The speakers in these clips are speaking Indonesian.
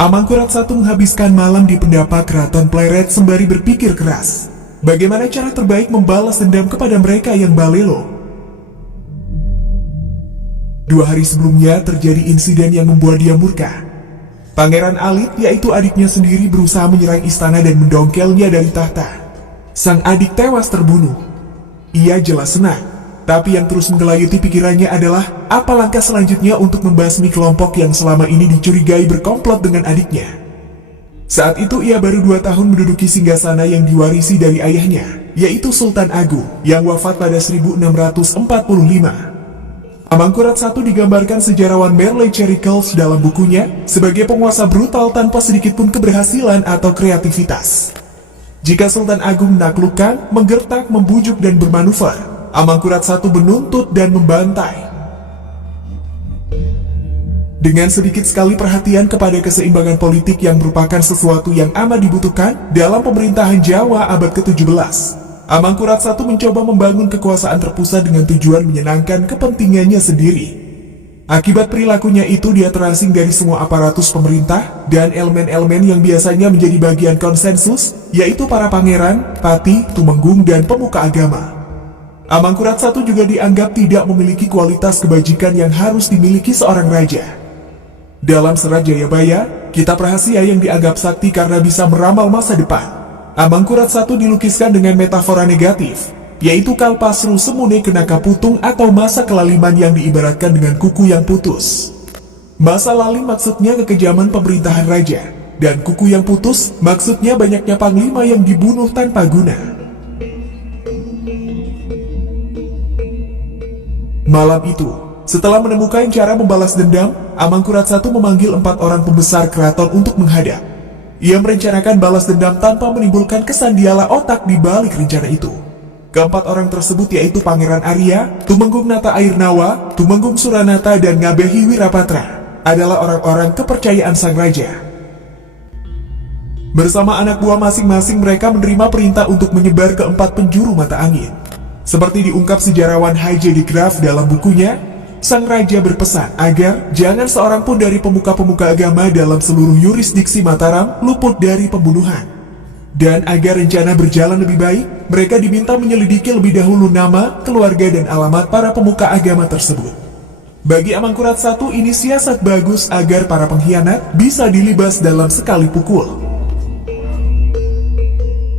Amangkurat I menghabiskan malam di pendapat keraton Pleret sembari berpikir keras. Bagaimana cara terbaik membalas dendam kepada mereka yang balelo? 2 hari sebelumnya terjadi insiden yang membuat dia murka. Pangeran Alit, yaitu adiknya sendiri, berusaha menyerang istana dan mendongkelnya dari tahta. Sang adik tewas terbunuh. Ia jelas senang, tapi yang terus menggelayuti pikirannya adalah apa langkah selanjutnya untuk membasmi kelompok yang selama ini dicurigai berkomplot dengan adiknya. Saat itu ia baru 2 tahun menduduki singgasana yang diwarisi dari ayahnya, yaitu Sultan Agung, yang wafat pada 1645. Amangkurat I digambarkan sejarawan Merle Cherrycles dalam bukunya sebagai penguasa brutal tanpa sedikit pun keberhasilan atau kreativitas. Jika Sultan Agung menaklukkan, menggertak, membujuk, dan bermanuver, Amangkurat I menuntut dan membantai. Dengan sedikit sekali perhatian kepada keseimbangan politik yang merupakan sesuatu yang amat dibutuhkan dalam pemerintahan Jawa abad ke-17, Amangkurat I mencoba membangun kekuasaan terpusat dengan tujuan menyenangkan kepentingannya sendiri. Akibat perilakunya itu, dia terasing dari semua aparatus pemerintah dan elemen-elemen yang biasanya menjadi bagian konsensus, yaitu para pangeran, pati, tumenggung, dan pemuka agama. Amangkurat I juga dianggap tidak memiliki kualitas kebajikan yang harus dimiliki seorang raja. Dalam Serat Jayabaya, kitab rahasia yang dianggap sakti karena bisa meramal masa depan, Amangkurat I dilukiskan dengan metafora negatif, yaitu Kalpasru Semune Kenaka Putung atau masa kelaliman yang diibaratkan dengan kuku yang putus. Masa lalim maksudnya kekejaman pemerintahan raja, dan kuku yang putus maksudnya banyaknya panglima yang dibunuh tanpa guna. Malam itu, setelah menemukan cara membalas dendam, Amangkurat I memanggil 4 orang pembesar keraton untuk menghadap. Ia merencanakan balas dendam tanpa menimbulkan kesan dialah otak di balik rencana itu. Keempat orang tersebut yaitu Pangeran Arya, Tumenggung Nata Airnawa, Tumenggung Suranata, dan Ngabehi Wirapatra adalah orang-orang kepercayaan sang raja. Bersama anak buah masing-masing, mereka menerima perintah untuk menyebar ke 4 penjuru mata angin. Seperti diungkap sejarawan H.J. de Graaf dalam bukunya, sang raja berpesan agar jangan seorang pun dari pemuka-pemuka agama dalam seluruh yurisdiksi Mataram luput dari pembunuhan. Dan agar rencana berjalan lebih baik, mereka diminta menyelidiki lebih dahulu nama, keluarga, dan alamat para pemuka agama tersebut. Bagi Amangkurat I, ini siasat bagus agar para pengkhianat bisa dilibas dalam sekali pukul.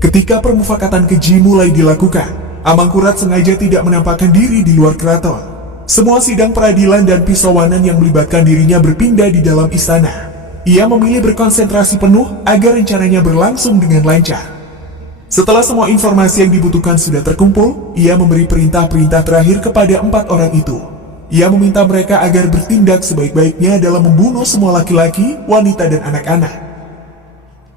Ketika permufakatan keji mulai dilakukan, Amangkurat sengaja tidak menampakkan diri di luar keraton. Semua sidang peradilan dan pisauanan yang melibatkan dirinya berpindah di dalam istana. Ia memilih berkonsentrasi penuh agar rencananya berlangsung dengan lancar. Setelah semua informasi yang dibutuhkan sudah terkumpul, ia memberi perintah-perintah terakhir kepada 4 orang itu. Ia meminta mereka agar bertindak sebaik-baiknya dalam membunuh semua laki-laki, wanita, dan anak-anak.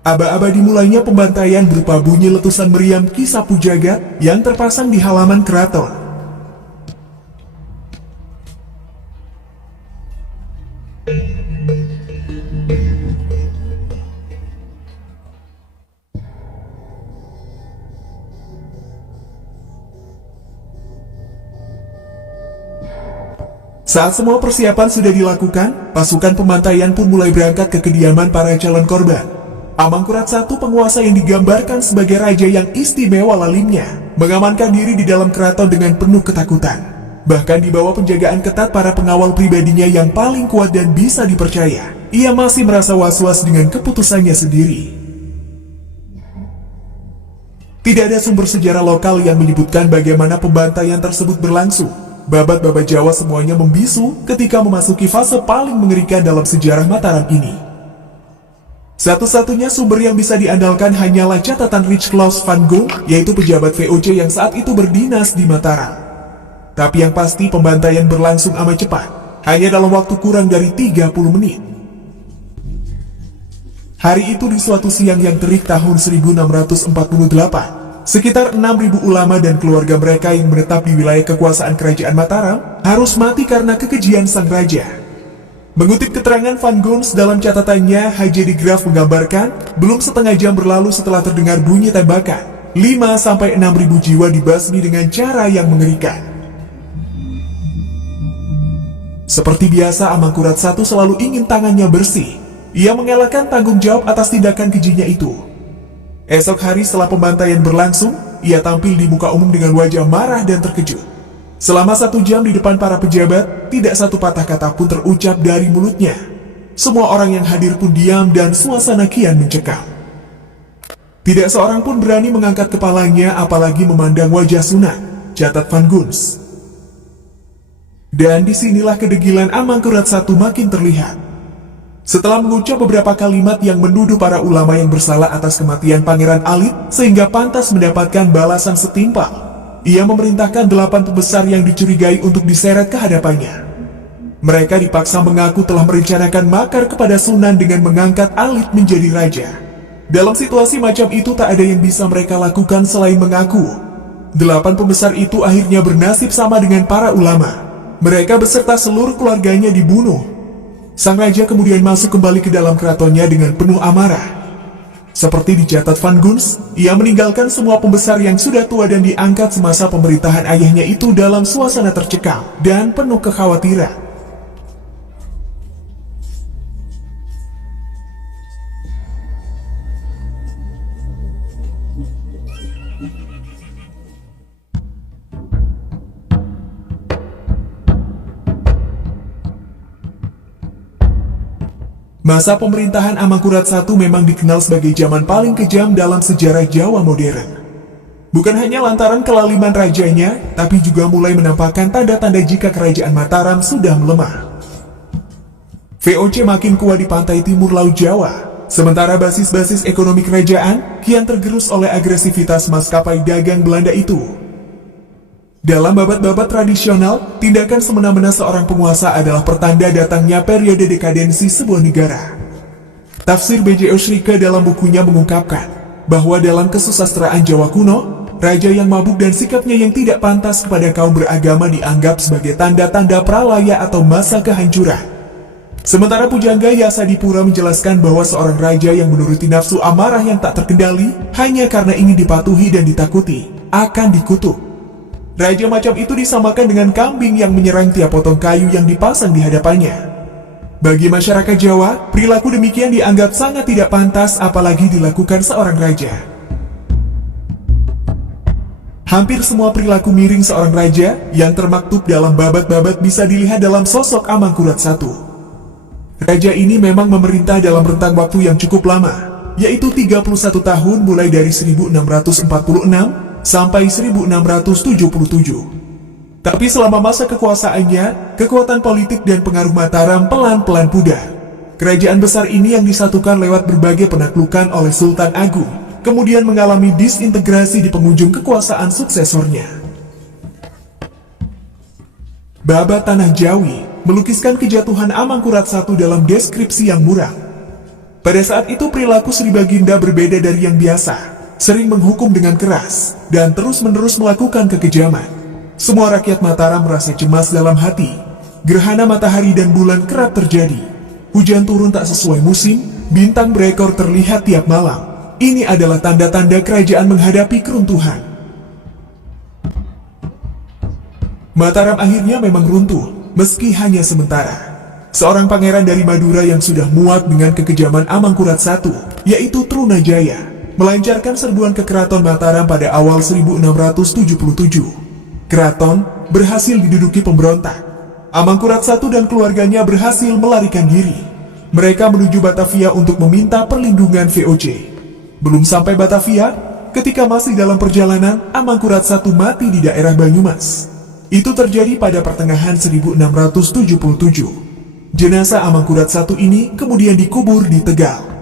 Aba-aba dimulainya pembantaian berupa bunyi letusan meriam kisah pujagat yang terpasang di halaman keraton. Saat semua persiapan sudah dilakukan, pasukan pembantaian pun mulai berangkat ke kediaman para calon korban. Amangkurat I, penguasa yang digambarkan sebagai raja yang istimewa lalimnya, mengamankan diri di dalam keraton dengan penuh ketakutan. Bahkan di bawah penjagaan ketat para pengawal pribadinya yang paling kuat dan bisa dipercaya, ia masih merasa was-was dengan keputusannya sendiri. Tidak ada sumber sejarah lokal yang menyebutkan bagaimana pembantaian tersebut berlangsung. Babat-babat Jawa semuanya membisu ketika memasuki fase paling mengerikan dalam sejarah Mataram ini. Satu-satunya sumber yang bisa diandalkan hanyalah catatan Rich Claus van Gogh, yaitu pejabat VOC yang saat itu berdinas di Mataram. Tapi yang pasti pembantaian berlangsung amat cepat, hanya dalam waktu kurang dari 30 menit. Hari itu di suatu siang yang terik tahun 1648, sekitar 6.000 ulama dan keluarga mereka yang menetap di wilayah kekuasaan kerajaan Mataram harus mati karena kekejian sang raja. Mengutip keterangan Van Gogh dalam catatannya, H.J. de Graaf menggambarkan, belum setengah jam berlalu setelah terdengar bunyi tembakan, 5-6 ribu jiwa dibasmi dengan cara yang mengerikan. Seperti biasa, Amangkurat I selalu ingin tangannya bersih. Ia mengelakkan tanggung jawab atas tindakan kejinya itu. Esok hari setelah pembantaian berlangsung, ia tampil di muka umum dengan wajah marah dan terkejut. Selama 1 jam di depan para pejabat, tidak satu patah kata pun terucap dari mulutnya. Semua orang yang hadir pun diam dan suasana kian mencekam. Tidak seorang pun berani mengangkat kepalanya apalagi memandang wajah Sunan, catat Van Guns. Dan disinilah kedegilan Amangkurat I makin terlihat. Setelah mengucap beberapa kalimat yang menuduh para ulama yang bersalah atas kematian Pangeran Alit sehingga pantas mendapatkan balasan setimpal, ia memerintahkan 8 pembesar yang dicurigai untuk diseret ke hadapannya. Mereka dipaksa mengaku telah merencanakan makar kepada Sunan dengan mengangkat Alit menjadi raja. Dalam situasi macam itu tak ada yang bisa mereka lakukan selain mengaku. 8 pembesar itu akhirnya bernasib sama dengan para ulama. Mereka beserta seluruh keluarganya dibunuh. Sang raja kemudian masuk kembali ke dalam keratonnya dengan penuh amarah. Seperti dicatat Van Guns, ia meninggalkan semua pembesar yang sudah tua dan diangkat semasa pemerintahan ayahnya itu dalam suasana tercekam dan penuh kekhawatiran. Masa pemerintahan Amangkurat I memang dikenal sebagai zaman paling kejam dalam sejarah Jawa modern. Bukan hanya lantaran kelaliman rajanya, tapi juga mulai menampakkan tanda-tanda jika kerajaan Mataram sudah melemah. VOC makin kuat di pantai timur Laut Jawa, sementara basis-basis ekonomi kerajaan kian tergerus oleh agresivitas maskapai dagang Belanda itu. Dalam babat-babat tradisional, tindakan semena-mena seorang penguasa adalah pertanda datangnya periode dekadensi sebuah negara. Tafsir B.J. Osrika dalam bukunya mengungkapkan bahwa dalam kesusastraan Jawa kuno, raja yang mabuk dan sikapnya yang tidak pantas kepada kaum beragama dianggap sebagai tanda-tanda pralaya atau masa kehancuran. Sementara Pujangga Yasadipura menjelaskan bahwa seorang raja yang menuruti nafsu amarah yang tak terkendali hanya karena ingin dipatuhi dan ditakuti, akan dikutuk. Raja macam itu disamakan dengan kambing yang menyerang tiap potong kayu yang dipasang di hadapannya. Bagi masyarakat Jawa, perilaku demikian dianggap sangat tidak pantas apalagi dilakukan seorang raja. Hampir semua perilaku miring seorang raja yang termaktub dalam babat-babat bisa dilihat dalam sosok Amangkurat I. Raja ini memang memerintah dalam rentang waktu yang cukup lama, yaitu 31 tahun mulai dari 1646 sampai 1677. Tapi selama masa kekuasaannya, kekuatan politik dan pengaruh Mataram pelan-pelan pudar. Kerajaan besar ini yang disatukan lewat berbagai penaklukan oleh Sultan Agung, kemudian mengalami disintegrasi di penghujung kekuasaan suksesornya. Babat Tanah Jawi melukiskan kejatuhan Amangkurat I dalam deskripsi yang muram. Pada saat itu perilaku Sri Baginda berbeda dari yang biasa, sering menghukum dengan keras, dan terus-menerus melakukan kekejaman. Semua rakyat Mataram merasa cemas dalam hati. Gerhana matahari dan bulan kerap terjadi. Hujan turun tak sesuai musim, bintang berekor terlihat tiap malam. Ini adalah tanda-tanda kerajaan menghadapi keruntuhan. Mataram akhirnya memang runtuh, meski hanya sementara. Seorang pangeran dari Madura yang sudah muak dengan kekejaman Amangkurat I, yaitu Trunajaya, melancarkan serbuan ke Keraton Mataram pada awal 1677. Keraton berhasil diduduki pemberontak. Amangkurat I dan keluarganya berhasil melarikan diri. Mereka menuju Batavia untuk meminta perlindungan VOC. Belum sampai Batavia, ketika masih dalam perjalanan, Amangkurat I mati di daerah Banyumas. Itu terjadi pada pertengahan 1677. Jenazah Amangkurat I ini kemudian dikubur di Tegal.